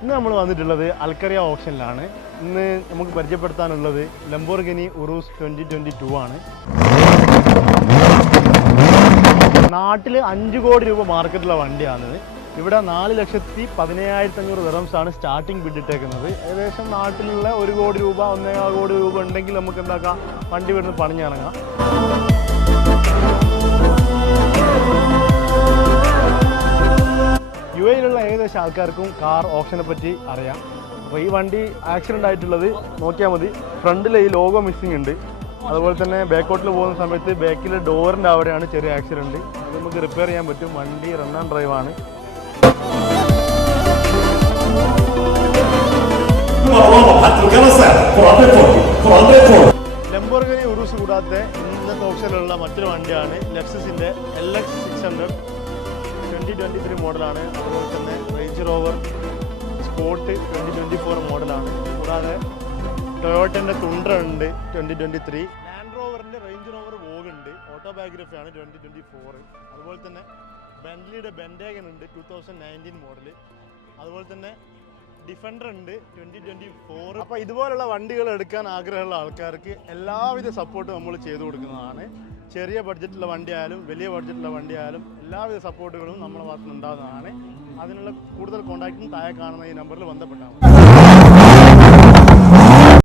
ഇന്ന് നമ്മൾ വന്നിട്ടുള്ളത് അൽക്കറിയ ഓപ്ഷനിലാണ്. ഇന്ന് നമുക്ക് പരിചയപ്പെടുത്താനുള്ളത് ലംബോർഗിനി ഉറൂസ് 2022 ആണ്. നാട്ടിൽ 5 കോടി രൂപ മാർക്കറ്റുള്ള വണ്ടിയാണിത്. ഇവിടെ 4,17,500 ദിർഹംസാണ് സ്റ്റാർട്ടിംഗ് ബിഡ് ഇട്ടേക്കുന്നത്. ഏകദേശം നാട്ടിലുള്ള 1 കോടി രൂപ 1.25 കോടി രൂപ ഉണ്ടെങ്കിൽ നമുക്ക് എന്താക്കാം, വണ്ടി വരുന്ന പണിഞ്ഞിറങ്ങാം. UAE-യിലുള്ള ഏകദേശം ആൾക്കാർക്കും കാർ ഓപ്ഷനെ പറ്റി അറിയാം. അപ്പോൾ ഈ വണ്ടി ആക്സിഡൻ്റ് ആയിട്ടുള്ളത് നോക്കിയാൽ മതി. ഫ്രണ്ടിൽ ഈ ലോഗോ മിസ്സിംഗ് ഉണ്ട്. അതുപോലെ തന്നെ ബാക്കോട്ടിൽ പോകുന്ന സമയത്ത് ബാക്കിലെ ഡോറിൻ്റെ അവിടെയാണ് ചെറിയ ആക്സിഡൻറ്റ്. അത് നമുക്ക് റിപ്പയർ ചെയ്യാൻ പറ്റും. വണ്ടി റൺ ആൻഡ് ഡ്രൈവ് ആണ്. ലംബോർഗിനി ഉറൂസ് കൂടാതെ ഇന്നത്തെ ഓപ്ഷനിലുള്ള മറ്റൊരു വണ്ടിയാണ് ലെക്സസിൻ്റെ LX 600 2023 മോഡലാണ്. അതുപോലെ തന്നെ റേഞ്ച് റോവർ സ്പോർട്ട് 2024 മോഡലാണ്. കൂടാതെ ടൊയോട്ടൻ്റെ തുണ്ട്ര ഉണ്ട് 2023. ലാൻഡ് റോവറിൻ്റെ റേഞ്ച് റോവർ വോഗ് ഉണ്ട്. ഓട്ടോബയോഗ്രഫിയാണ് 2024. അതുപോലെ തന്നെ ബെന്റ്ലിയുടെ ബെൻഡേഗൻ ഉണ്ട് 2019 മോഡൽ. അതുപോലെ തന്നെ ഡിഫൻഡർ ഉണ്ട് 2024. അപ്പോൾ ഇതുപോലുള്ള വണ്ടികൾ എടുക്കാൻ ആഗ്രഹമുള്ള ആൾക്കാർക്ക് എല്ലാവിധ സപ്പോർട്ടും നമ്മൾ ചെയ്തു കൊടുക്കുന്നതാണ്. ചെറിയ ബഡ്ജറ്റിലുള്ള വണ്ടിയായാലും വലിയ ബഡ്ജറ്റിലുള്ള വണ്ടിയായാലും എല്ലാവിധ സപ്പോർട്ടുകളും നമ്മുടെ ഭാഗത്തുനിന്ന് ഉണ്ടാകുന്നതാണ്. അതിനുള്ള കൂടുതൽ കോൺടാക്റ്റും താഴെ കാണുന്ന ഈ നമ്പറിൽ ബന്ധപ്പെട്ടാൽ മതി.